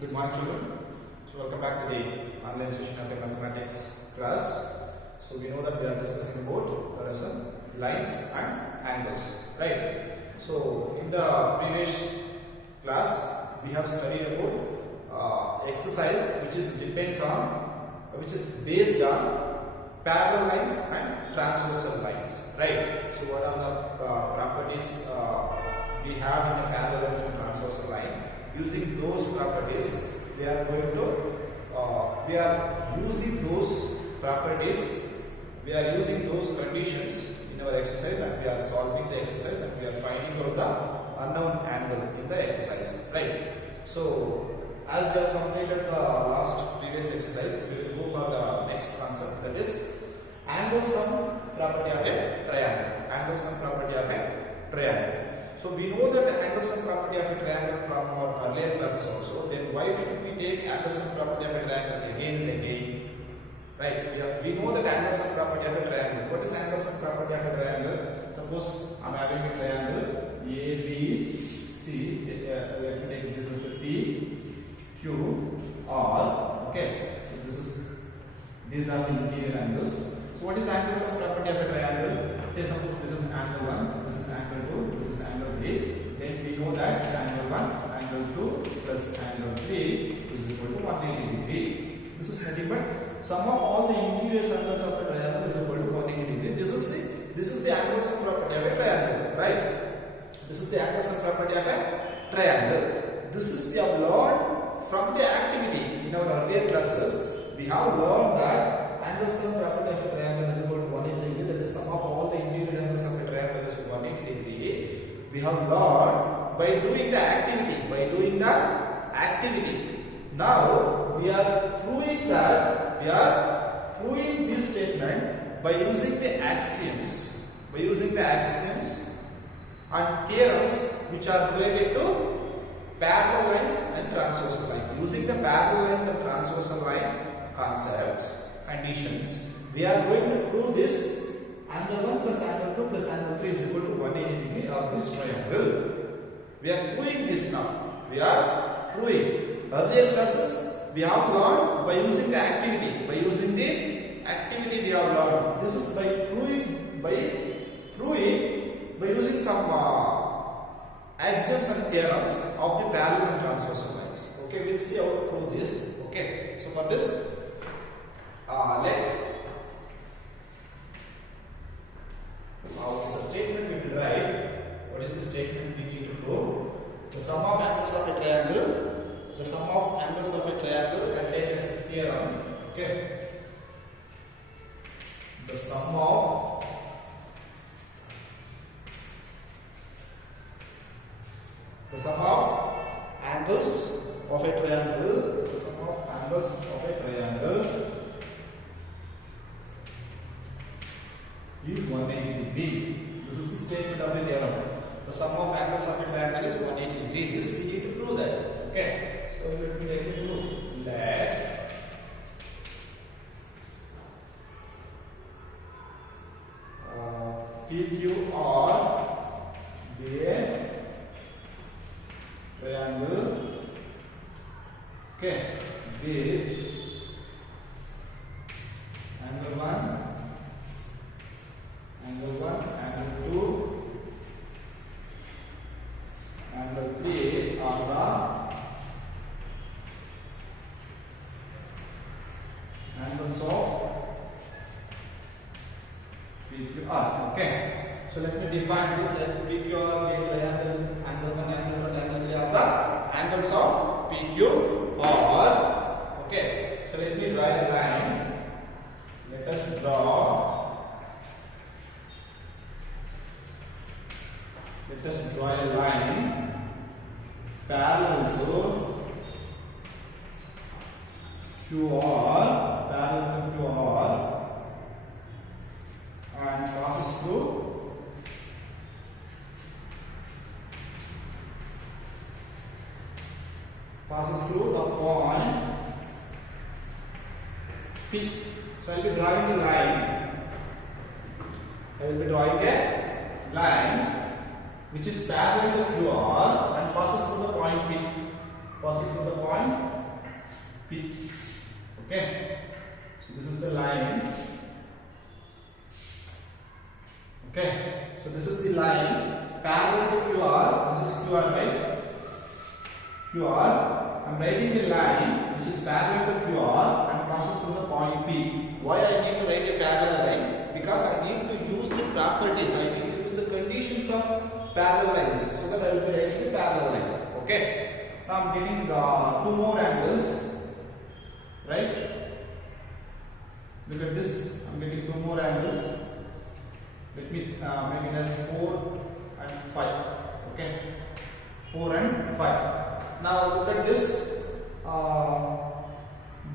Good morning, children. So, welcome back to the online session of the mathematics class. So, we know that we are discussing about the lesson lines and angles, right? So, in the previous class, we have studied about exercise which is based on parallel lines and transversal lines, right? So, what are the properties we have in a parallel lines and transversal line? Using those properties, we are using those conditions in our exercise, and we are solving the exercise, and we are finding out the unknown angle in the exercise, right? So, as we have completed the previous exercise, we will go for the next concept, that is angle sum property of a triangle. Angle sum property of a triangle. So we know that the angle sum property of a triangle from our earlier classes also. Then why should we take angle sum property of a triangle again and again? Right? We know that angle sum property of a triangle. What is angle sum property of a triangle? Suppose I am having a triangle ABC. Let me take this as P, Q, R. Okay. So these are the interior angles. So what is angle sum property of a triangle? Say suppose this is angle 1, this is angle 2, this is angle 3. Then we know that angle 1, angle 2 plus angle 3 is equal to 180 degree. This is nothing but sum of all the interior angles of a triangle is equal to 180 degree. This is the angle sum property of a triangle, right? This is the angle sum property of a triangle. This is we have learned from the activity in our earlier classes. We have learned that angle sum property of a triangle is equal to 180 degree. That is sum of all the interior angles of a triangle is 180 degree. We have learned by doing the activity. Now we are proving this statement by using the axioms. And theorems which are related to parallel lines and transversal line. Using the parallel lines and transversal line concepts, conditions, we are going to prove this angle 1 plus angle 2 plus angle 3 is equal to 180 degree of this triangle. We are proving this now. Earlier classes we have learned by using the activity. We have learned. This is by proving by using some axioms and theorems of the parallel and transversal lines. Okay, we will see how to prove this. Okay, so for this, the statement we will write. What is the statement we need to prove? The sum of angles of a triangle. The sum of angles of a triangle contained as a theorem. Okay. The sum of angles of a triangle. The sum of angles of a triangle is 180 degree. This is the statement of the theorem. The sum of angles of a triangle is 180 degree. This we need to prove that. Okay. So let me take a proof. Let PQR be a triangle. Okay. With angle 1, angle 2, angle 3 are the angles of PQR. Okay. So let me define this. Let PQR be a triangle. Angle 1, angle 2, angle 3 are the angles of PQR. Okay. So let me draw a line. Let us draw a line parallel to QR, and passes through the point P. So I will be drawing a line which is parallel to QR and passes through the point P. P. Okay. So this is the line. Okay. So this is the line parallel to QR. This is QR, right? QR. I am writing the line which is parallel to QR and passes through the point P. Why I need to write a parallel line? Because I need to use the properties. I need to use the conditions of parallel lines. So that I will be writing a parallel line. Okay. Now I am getting two more angles. Right? Look at this. I am getting two more angles. Let me make it as 4 and 5. Okay. 4 and 5. Now look at this.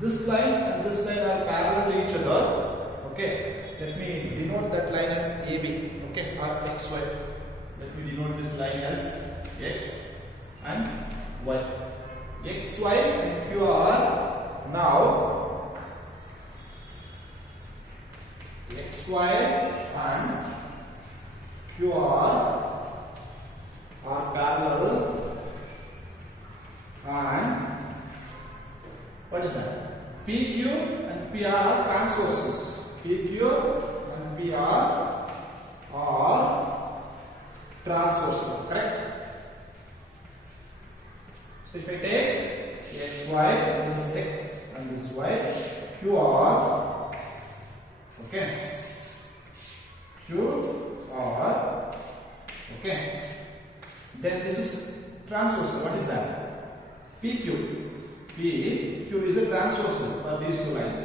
This line and this line are parallel to each other. Okay. Let me denote that line as AB. Okay. Or XY. Let me denote this line as X and Y. XY and QR. Now XY and QR are parallel. And what is that? PQ and PR are transversals. PQ and PR are transversal. Correct? So if I take XY, this is X and this is Y, QR, okay, QR, okay, then this is transversal. What is that? PQ. PQ is a transversal for these two lines,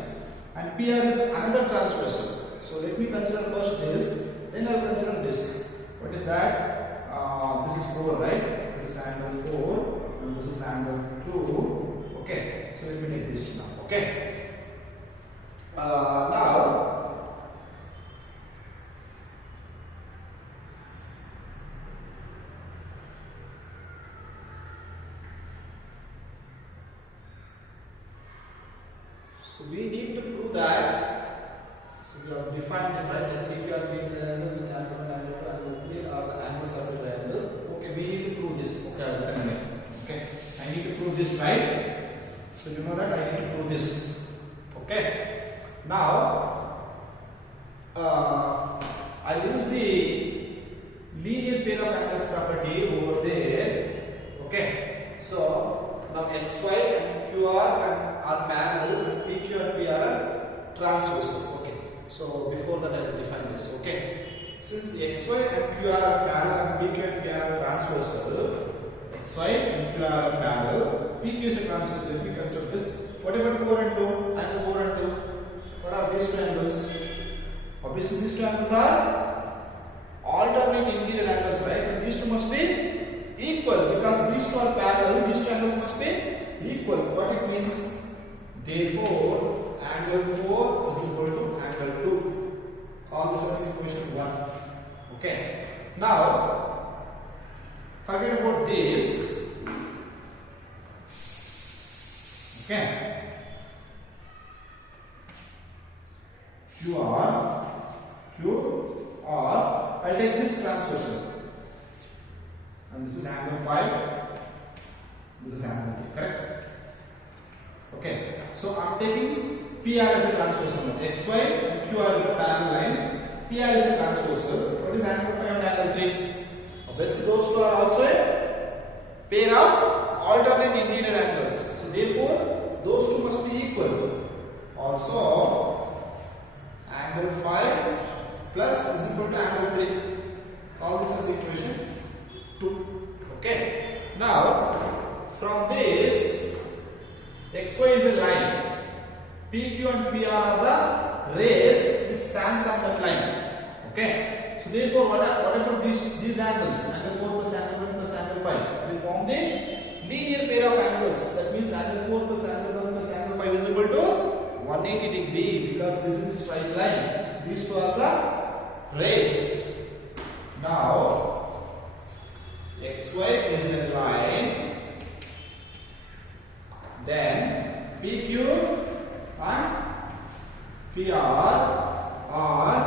and PR is another transversal. So let me consider first this, then I will consider this. What is that? This is 4, right? This is angle 4, and this is angle 2. Okay, so let me take this now. Okay. Now so we need to prove that. So we have defined that, right? That PQ are B triangle with angle 1, angle 2, angle 3 are the angles of the triangle. Okay, we need to prove this. Okay, I will written again. Okay, I need to prove this, right? So you know that I need to prove this. Okay. Now I use the linear pair of angles property over there. Okay. So now XY and QR are parallel and PQ and PR are transversal. Okay. So before that I will define this. Okay. Since XY and QR are parallel and PQ and PR are transversal, XY and QR are parallel, PQ is a transversal. Let me consider this. What about 4 and 2? Angle 4 and 2. What are these two angles? Obviously these two angles are alternate interior angles, right? And these two must be equal because these two are parallel. These two angles must be equal. What it means? Therefore, angle 4 is equal to angle 2. Call this as equation 1. Okay. Now, forget about this. Okay. QR, I'll take this transversal. And this is angle 5. This is angle 3. Correct? Okay. So I am taking PR as a transversal. XY and QR as a parallel lines. PR is a transversal. What is angle 5 and angle 3? Obviously those two are also a pair of alternate interior angles. So therefore those two must be equal. Also angle 5 plus is equal to angle 3. Call this as equation 2. Okay. Now from this XY is a line. PQ and PR are the rays which stands on that line. Okay. So therefore, what about these angles? Angle 4 plus angle 1 plus angle 5 will form the linear pair of angles. That means angle 4 plus angle 1 plus angle 5 is equal to 180 degree because this is a straight line. These two are the rays. Now XY is a line. Then PQ and PR are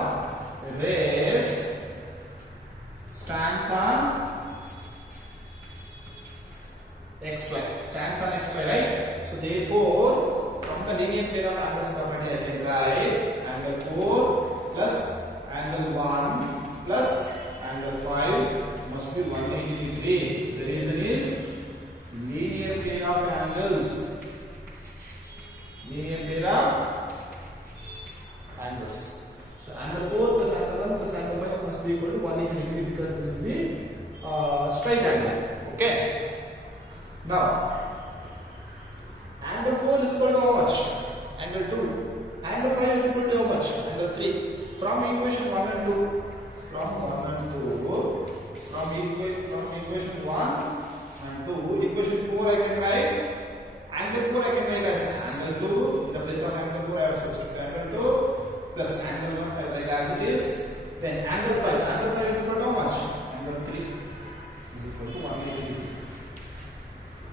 rays stands on XY. Stands on XY, right? So therefore From the linear pair of angles property, I can write angle 4 plus angle 1 plus angle 5 must be 180 degree. The reason is linear pair of angles. Linear pair of angles. So angle 4 plus angle 1 plus angle 5 must be equal to 180 degree because this is the straight angle. Okay. Now angle 4 is equal to how much? Angle 2. Angle 5 is equal to how much? Angle 3. From equation 1 and 2. From equation 1 and 2. Equation 4 I can write. Angle 4 I can write as angle 2. In the place of angle 4 I have substituted angle 2 plus angle 1 I write as it is. Then angle 5. Angle 5 is equal to how much? Angle 3 is equal to 180.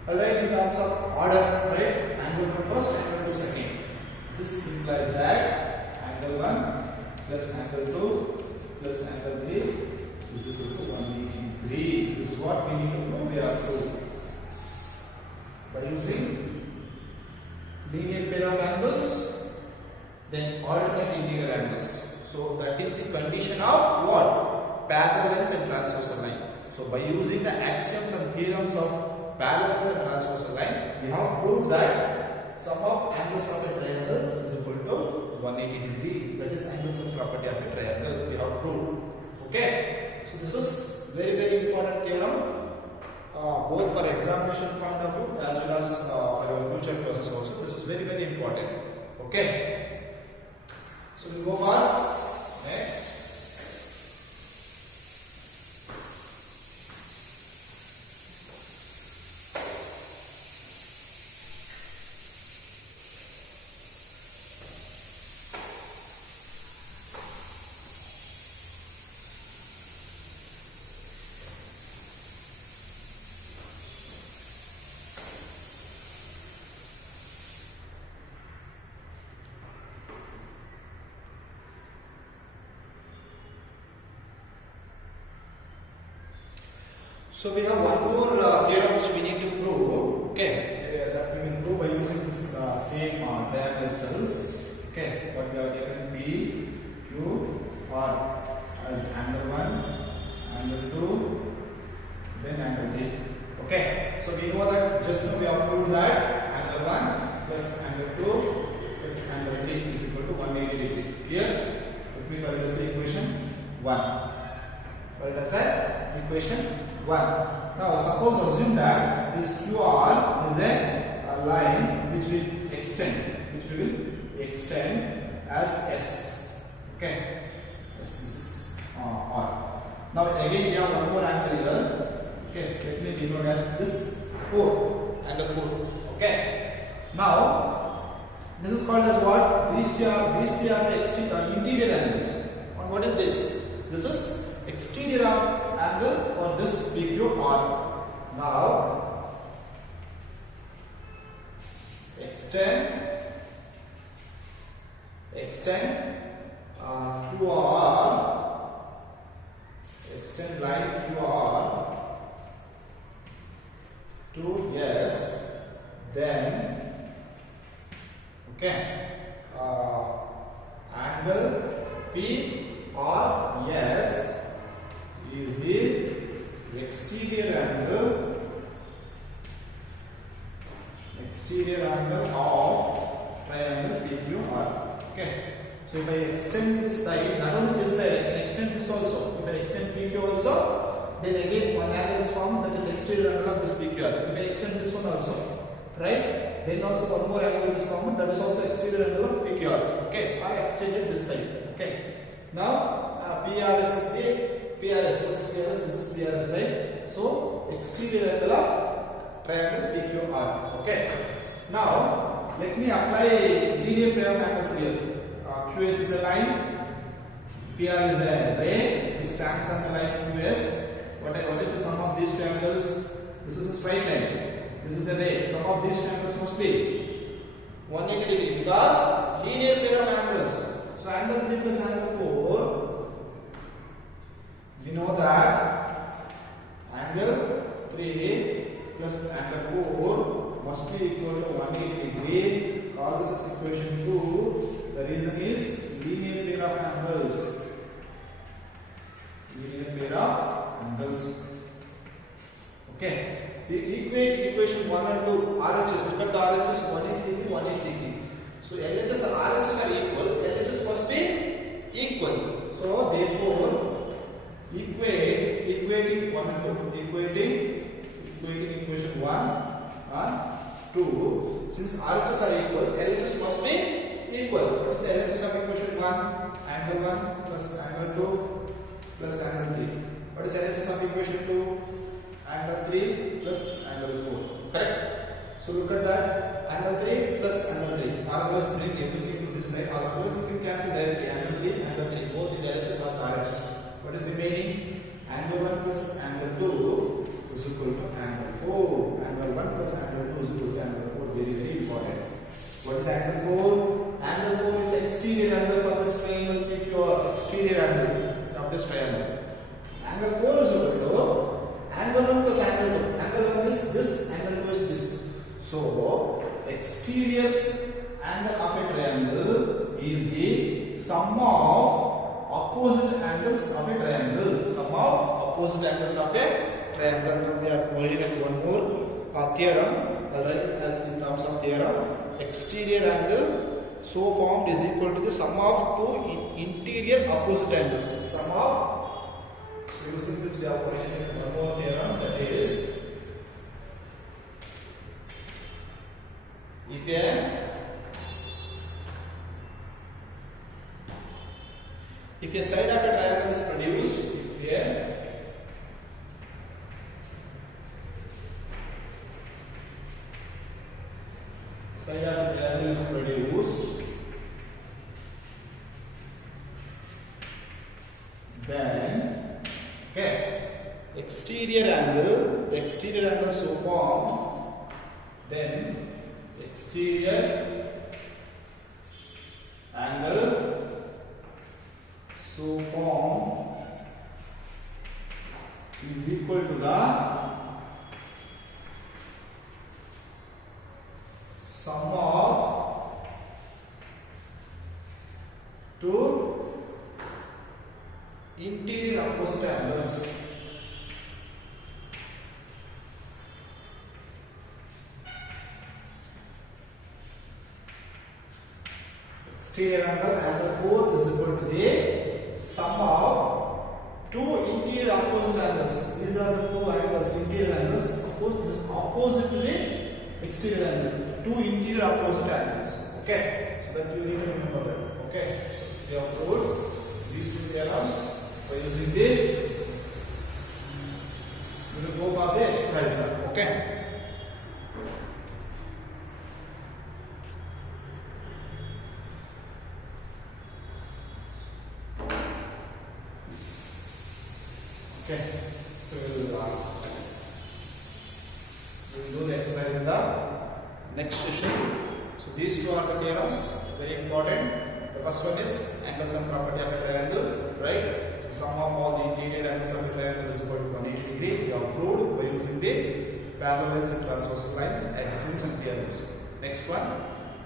Alright, in terms of order, right? Angle 1 first, angle 2 second. This implies that angle 1 plus angle 2 plus angle 3 is equal to 180 degree. This is what we need to know. We have to by using linear pair of angles, then alternate integral angles. So that is the condition of what? Parallel lines and transversal line. So by using the axioms and theorems of parallel and transversal line, we have proved that sum of angles of a triangle is equal to 180 degree. That is angles of property of a triangle. We have proved. Okay. So this is very important theorem, both for examination point of view as well as for your future process also. This is very important. Okay. So we go for next. So we have one more theorem which we need to prove. Okay, that we will prove by using this same triangle itself. Okay, what we have taken P, Q, R as angle 1, angle 2, then angle 3. Okay, so we know that just now we have proved that angle 1 plus angle 2 plus angle 3 is equal to 180 degree. Here, let me call it as the equation 1. Call it as a equation 1. Now suppose assume that this QR is a line which we will extend as S. Okay. Yes, this is R. Now again we have one more angle here. Okay, let me denote as this 4, angle 4. Okay. Now this is called as what? These three are the interior angles. And what is this? This is exterior angle for this PQR. Now extend QR, extend line QR to S, then okay, angle P or S is the exterior angle of triangle PQR. Okay. So if I extend this side, not only this side, I can extend this also. If I extend PQ also, then again one angle is formed, that is exterior angle of this PQR. If I extend this one also, right? Then also one more angle is formed, that is also exterior angle of PQR. Okay. I extended this side. Okay. Now PRS is the PRS. What is PRS? This is PRS, right? So exterior angle of triangle PQR. Okay. Now let me apply linear pair of angles here. QS is a line, PR is a ray, it stands on the line QS. What is the sum of these two angles? This is a straight line. This is a ray. Sum of these two angles must be 180 degree because linear pair of angles. So angle 3 plus angle 4, we know that angle 3 plus angle 4 must be equal to 180 degree. causes as equation 2. The reason is linear pair of angles. Linear pair of angles. Okay. The equation 1 and 2 RHS. Look at the RHS 180 degree, 180 degree. So LHS and RHS are equal. LHS must be equal. So therefore, equating 1 and 2. Equating equation 1 and 2. Since RHS are equal, LHS must be equal. What is the LHS of equation 1? Angle 1 plus angle 2 plus angle 3. What is LHS of equation 2? Angle 3 plus angle 4. Correct? So look at that. Angle 3 plus angle 3. Otherwise bring everything to this side. Otherwise you can cancel directly. Angle 3, angle 3. Both in the LHS or the RHS. What is remaining? Angle 1 plus angle 2 is equal to angle 4. Angle 1 plus angle 2 is equal to angle 4. Very, very important. What is angle 4? Angle 4 is exterior angle for this triangle. Take your exterior angle of this triangle. Angle 4 is equal to angle 1 plus angle 2. Angle 1 is this, angle 2 is this. So, exterior angle of a triangle is the sum of opposite angles of a triangle. Sum of opposite angles of a triangle. Now we are originating one more theorem. Alright, as in terms of theorem, exterior angle so formed is equal to the sum of two interior opposite angles. Sum of So using this we have originated one more theorem, that is, if a side of a triangle is produced, if a side of a triangle is produced, then the exterior angle so formed, then the exterior angle so formed is equal to the sum of two interior opposite angles. Exterior angle 4 is equal to the sum of two interior opposite angles. These are the two angles, interior angles. Of course, this is opposite to the exterior angle. Two interior opposite angles. Okay, so that you need to remember that. Okay, so we have proved these two theorems by using the. We will go for the exercise now. Okay. Okay, so we will do the exercise in the next session. So these two are the theorems, very important. The first one is angles and property of a triangle, right? So sum of all the interior angles of a triangle is equal to 180 degree. We have proved by using the parallel lines and transversal lines, axioms and theorems. Next one,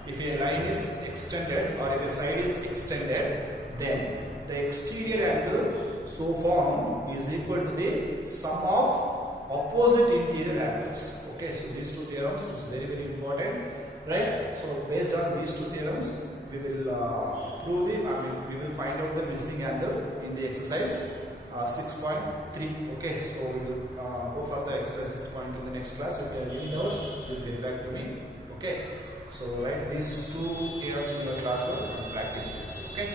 if a line is extended or if a side is extended, then the exterior angle so formed is equal to the sum of opposite interior angles. Okay, so these two theorems is very, very important, right? So based on these two theorems, we will prove we will find out the missing angle in the exercise 6.3. Okay, so we will go for the exercise 6.3 in the next class. If you have any doubts, please get back to me. Okay, so write these two theorems in the classroom and practice this. Okay.